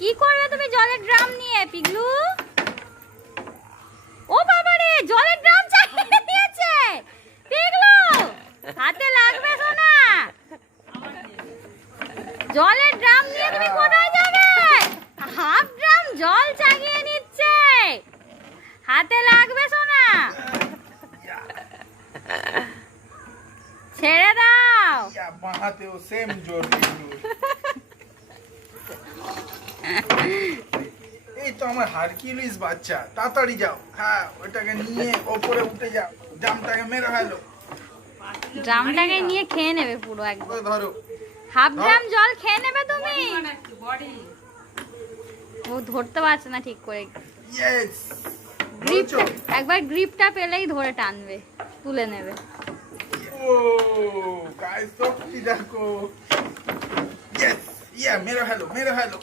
কি করবে তুমি জলের ড্রাম নিয়ে পিগলু? ও বাবা রে, জলের ড্রাম চালিয়ে নিয়েছে পিগলু। হাতে লাগবে সোনা। জলের ড্রাম নিয়ে তুমি কোথায় যাবে? হাফ ড্রাম জল চাগিয়ে নিচ্ছে। হাতে লাগবে সোনা। ছেড়ে দাও। বাহাতেও সেম জোর। এই তো আমার হারকিউলিস বাচ্চা, তাড়াতাড়ি যাও। হ্যাঁ, ওটাকে নিয়ে ওপরে উঠে যাও, জামটাকে মেরে ফেলো। ড্রামটাকে নিয়ে খেয়ে নেবে পুরো একদম। ধরো হাফ ড্রাম জল খেয়ে নেবে তুমি। ও ধরতে পারছে না ঠিক করে। ইয়েস, গ্রিপ, একবার গ্রিপটা পেলেই ধরে টানবে, তুলে নেবে। ও গাইস, শক্তি দেখো। ইয়েস, মেরে ফেলো, মেরে ফেলো।